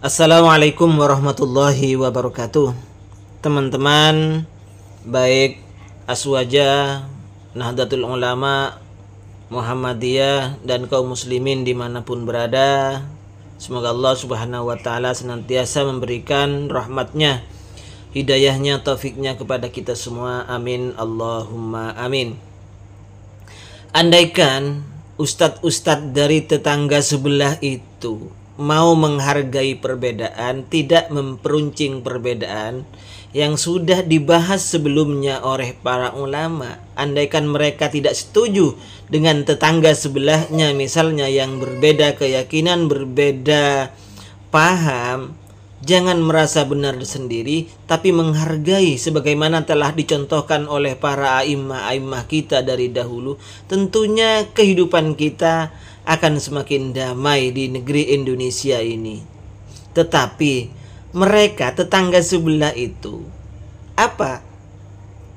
Assalamualaikum warahmatullahi wabarakatuh. Teman-teman, baik Aswaja, Nahdlatul Ulama, Muhammadiyah, dan kaum muslimin dimanapun berada, semoga Allah subhanahu wa ta'ala senantiasa memberikan rahmatnya, hidayahnya, taufiknya kepada kita semua. Amin, Allahumma amin. Andaikan ustadz-ustadz dari tetangga sebelah itu mau menghargai perbedaan, tidak memperuncing perbedaan yang sudah dibahas sebelumnya oleh para ulama. Andaikan mereka tidak setuju dengan tetangga sebelahnya, misalnya yang berbeda keyakinan, berbeda paham, jangan merasa benar sendiri, tapi menghargai sebagaimana telah dicontohkan oleh para a'immah kita dari dahulu. Tentunya kehidupan kita akan semakin damai di negeri Indonesia ini. Tetapi mereka tetangga sebelah itu apa?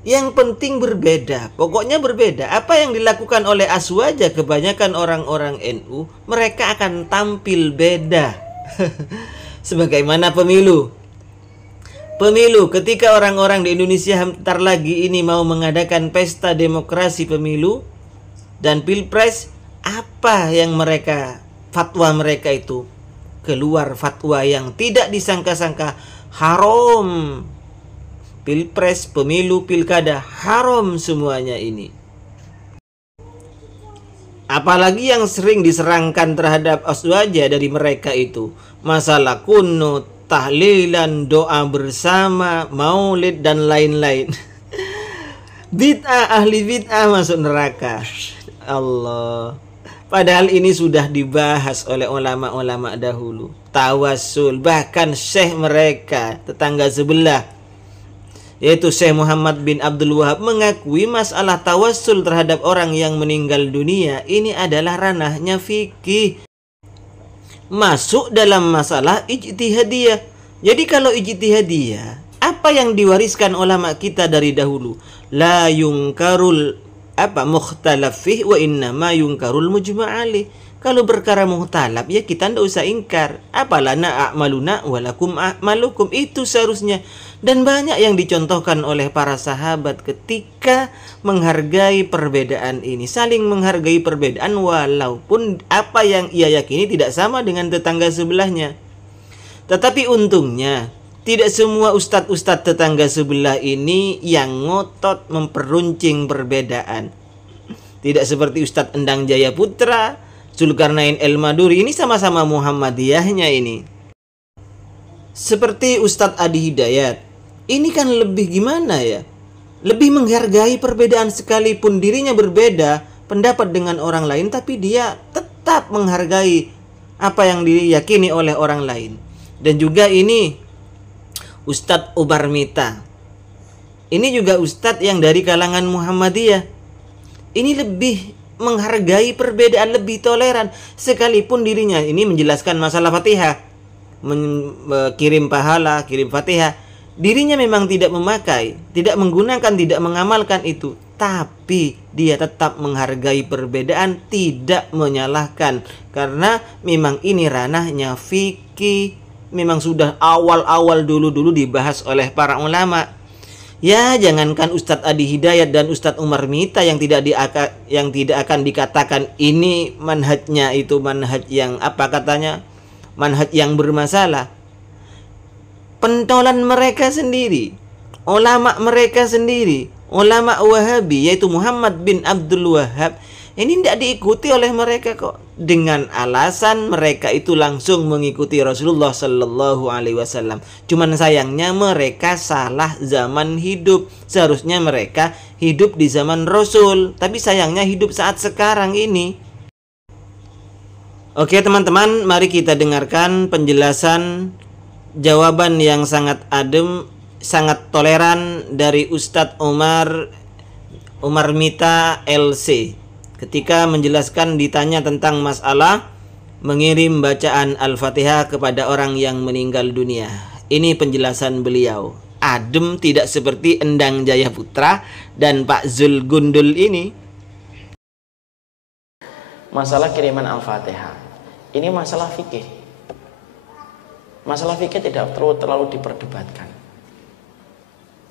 Yang penting berbeda, pokoknya berbeda. Apa yang dilakukan oleh Aswaja, kebanyakan orang-orang NU, mereka akan tampil beda. Sebagaimana pemilu. Pemilu, ketika orang-orang di Indonesia bentar lagi ini mau mengadakan pesta demokrasi pemilu dan pilpres, apa yang mereka, fatwa mereka itu keluar fatwa yang tidak disangka-sangka, haram. Pilpres, pemilu, pilkada, haram semuanya ini. Apalagi yang sering diserangkan terhadap Aswaja dari mereka itu masalah kunut, tahlilan, doa bersama, maulid, dan lain-lain. Bid'ah, ahli bid'ah masuk neraka. Allah. Padahal ini sudah dibahas oleh ulama-ulama dahulu. Tawassul, bahkan syekh mereka, tetangga sebelah, yaitu Syekh Muhammad bin Abdul Wahab, mengakui masalah tawassul terhadap orang yang meninggal dunia ini adalah ranahnya fikih, masuk dalam masalah ijtihadiyah. Jadi kalau ijtihadiyah, apa yang diwariskan ulama kita dari dahulu? La yungkarul mukhtalaf fih wa innama yungkarul mujma'alih. Kalau perkara mukhtalaf ya kita tidak usah ingkar. Apalana a'maluna walakum a'malukum, itu seharusnya. Dan banyak yang dicontohkan oleh para sahabat ketika menghargai perbedaan ini, saling menghargai perbedaan walaupun apa yang ia yakini tidak sama dengan tetangga sebelahnya. Tetapi untungnya tidak semua ustadz-ustadz tetangga sebelah ini yang ngotot memperuncing perbedaan. Tidak seperti Ustadz Endang Jaya Putra, Zulkarnain El Maduri, ini sama-sama Muhammadiyahnya ini. Seperti Ustadz Adi Hidayat, ini kan lebih gimana ya? Lebih menghargai perbedaan sekalipun dirinya berbeda pendapat dengan orang lain, tapi dia tetap menghargai apa yang diyakini oleh orang lain. Dan juga ini Ustadz Umar Mita, ini juga ustadz yang dari kalangan Muhammadiyah. Ini lebih menghargai perbedaan, lebih toleran, sekalipun dirinya ini menjelaskan masalah Fatihah, kirim pahala, kirim Fatihah, dirinya memang tidak memakai, tidak menggunakan, tidak mengamalkan itu, tapi dia tetap menghargai perbedaan, tidak menyalahkan, karena memang ini ranahnya fikih. Memang sudah awal-awal dulu dibahas oleh para ulama. Ya, jangankan Ustadz Adi Hidayat dan Ustadz Umar Mita yang tidak akan dikatakan ini manhajnya itu manhaj yang apa katanya, manhaj yang bermasalah. Pentolan mereka sendiri, ulama mereka sendiri, ulama Wahabi, yaitu Muhammad bin Abdul Wahab, ini tidak diikuti oleh mereka kok, dengan alasan mereka itu langsung mengikuti Rasulullah Sallallahu Alaihi Wasallam. Cuman sayangnya mereka salah zaman hidup. Seharusnya mereka hidup di zaman Rasul, tapi sayangnya hidup saat sekarang ini. Oke teman-teman, mari kita dengarkan penjelasan jawaban yang sangat adem, sangat toleran dari Ustadz Umar Mita LC ketika menjelaskan, ditanya tentang masalah mengirim bacaan Al-Fatihah kepada orang yang meninggal dunia. Ini penjelasan beliau. Adem, tidak seperti Endang Jaya Putra dan Pak Zul Gundul ini. Masalah kiriman Al-Fatihah ini masalah fikih. Masalah fikih tidak terlalu diperdebatkan.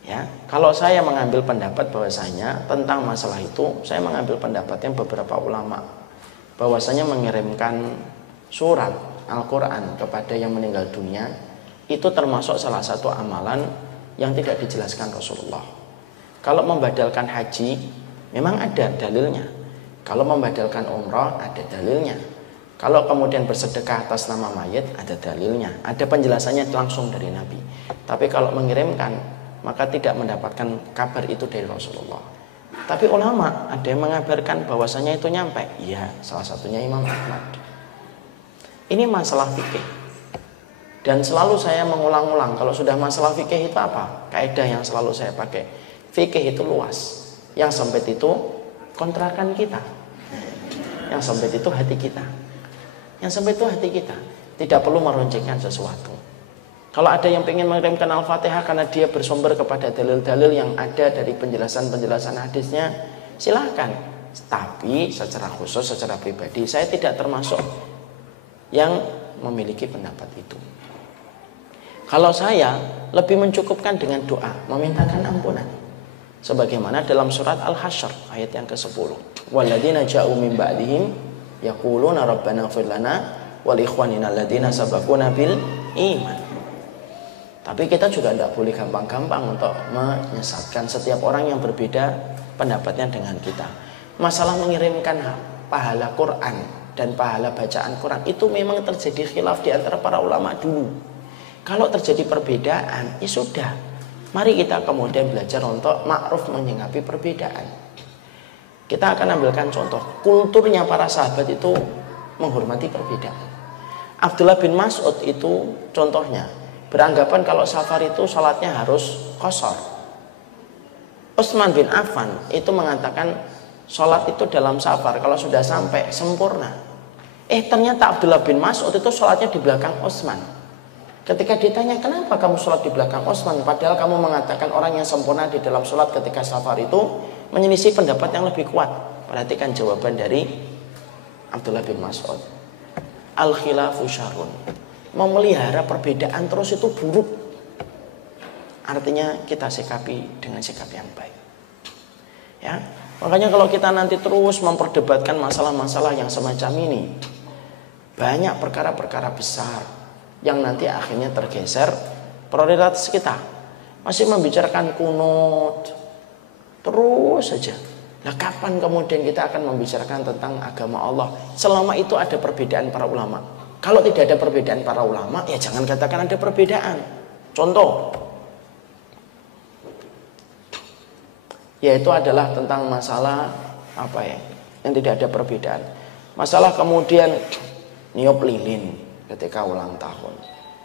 Ya, kalau saya mengambil pendapat bahwasanya tentang masalah itu, saya mengambil pendapatnya beberapa ulama bahwasanya mengirimkan surat Al-Quran kepada yang meninggal dunia itu termasuk salah satu amalan yang tidak dijelaskan Rasulullah. Kalau membadalkan haji memang ada dalilnya. Kalau membadalkan umrah ada dalilnya. Kalau kemudian bersedekah atas nama mayit ada dalilnya. Ada penjelasannya langsung dari Nabi. Tapi kalau mengirimkan maka tidak mendapatkan kabar itu dari Rasulullah. Tapi ulama ada yang mengabarkan bahwasanya itu nyampe. Iya, salah satunya Imam Ahmad. Ini masalah fikih. Dan selalu saya mengulang-ulang kalau sudah masalah fikih itu apa? Kaidah yang selalu saya pakai. Fikih itu luas. Yang sempit itu kontrakan kita. Yang sempit itu hati kita. Yang sempit itu hati kita. Tidak perlu meruncingkan sesuatu. Kalau ada yang ingin mengirimkan Al-Fatihah karena dia bersumber kepada dalil-dalil yang ada dari penjelasan-penjelasan hadisnya, silahkan. Tapi secara khusus, secara pribadi, saya tidak termasuk yang memiliki pendapat itu. Kalau saya lebih mencukupkan dengan doa, memintakan ampunan. Sebagaimana dalam surat Al-Hasyr ayat yang ke-10. Walladzina ja'u min ba'dihim yaquluna rabbana ighfir lana wal ikhwanina alladzina sabaquna bil iman. Tapi kita juga tidak boleh gampang-gampang untuk menyesatkan setiap orang yang berbeda pendapatnya dengan kita. Masalah mengirimkan pahala Quran dan pahala bacaan Quran itu memang terjadi khilaf di antara para ulama dulu. Kalau terjadi perbedaan, ya sudah. Mari kita kemudian belajar untuk ma'ruf menyikapi perbedaan. Kita akan ambilkan contoh. Kulturnya para sahabat itu menghormati perbedaan. Abdullah bin Mas'ud itu contohnya. Beranggapan kalau safar itu sholatnya harus qashar. Utsman bin Affan itu mengatakan sholat itu dalam safar kalau sudah sampai sempurna. Ternyata Abdullah bin Mas'ud itu sholatnya di belakang Utsman. Ketika ditanya kenapa kamu sholat di belakang Utsman, padahal kamu mengatakan orang yang sempurna di dalam sholat ketika safar itu menyelisih pendapat yang lebih kuat. Perhatikan jawaban dari Abdullah bin Mas'ud. Al-khilafu syarrun. Memelihara perbedaan terus itu buruk. Artinya kita sikapi dengan sikap yang baik. Ya, makanya kalau kita nanti terus memperdebatkan masalah-masalah yang semacam ini, banyak perkara-perkara besar yang nanti akhirnya tergeser prioritas kita. Masih membicarakan kunut terus saja. Nah, kapan kemudian kita akan membicarakan tentang agama Allah? Selama itu ada perbedaan para ulama. Kalau tidak ada perbedaan para ulama, ya jangan katakan ada perbedaan. Contoh, yaitu adalah tentang masalah apa ya, yang tidak ada perbedaan. Masalah kemudian niup lilin ketika ulang tahun,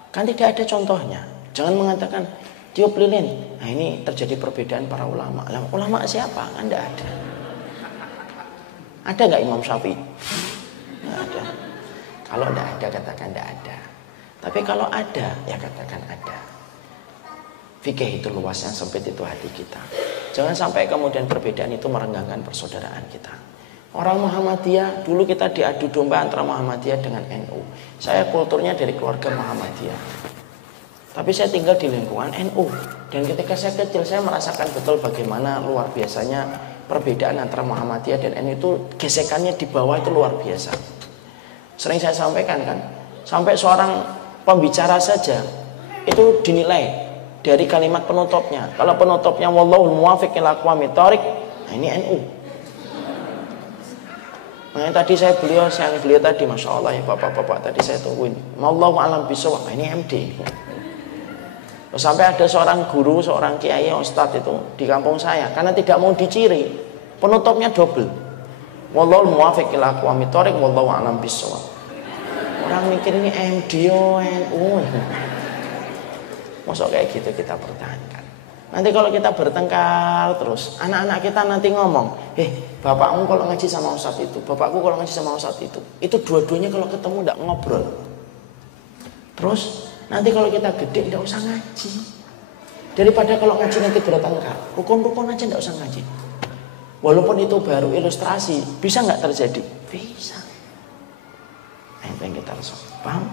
kan tidak ada contohnya. Jangan mengatakan tiup lilin. Nah, ini terjadi perbedaan para ulama. Ulama siapa? Kan tidak ada. Ada nggak Imam Syafi'i? Nggak ada. Kalau tidak ada, katakan tidak ada. Tapi kalau ada, ya katakan ada. Fikih itu luas, yang sempit itu hati kita. Jangan sampai kemudian perbedaan itu merenggangkan persaudaraan kita. Orang Muhammadiyah, dulu kita diadu domba antara Muhammadiyah dengan NU. Saya kulturnya dari keluarga Muhammadiyah. Tapi saya tinggal di lingkungan NU. Dan ketika saya kecil, saya merasakan betul bagaimana luar biasanya perbedaan antara Muhammadiyah dan NU itu, gesekannya di bawah itu luar biasa. Sering saya sampaikan kan, sampai seorang pembicara saja itu dinilai dari kalimat penutupnya. Kalau penutupnya wallahul muwaffiq ila aqwamit thoriq, nah ini NU. Makanya tadi beliau tadi, masya Allah ya bapak-bapak tadi saya tungguin. Wallahu a'lam bishawab, ini MD. Terus sampai ada seorang guru, seorang kiai, ustadz itu di kampung saya, karena tidak mau diciri, penutupnya double. Wallahul muwaffiq ila aqwamit thoriq, wallahu a'lam bishawab. Orang mikir ini MD NU. Masa kayak gitu kita pertahankan. Nanti kalau kita bertengkar terus, anak-anak kita nanti ngomong, bapakmu kalau ngaji sama ustadz itu, bapakku kalau ngaji sama ustadz itu dua-duanya kalau ketemu tidak ngobrol. Terus nanti kalau kita gede tidak usah ngaji. Daripada kalau ngaji nanti bertengkar, rukun-rukun aja tidak usah ngaji. Walaupun itu baru ilustrasi, bisa nggak terjadi? Bisa. Yang kita harus paham.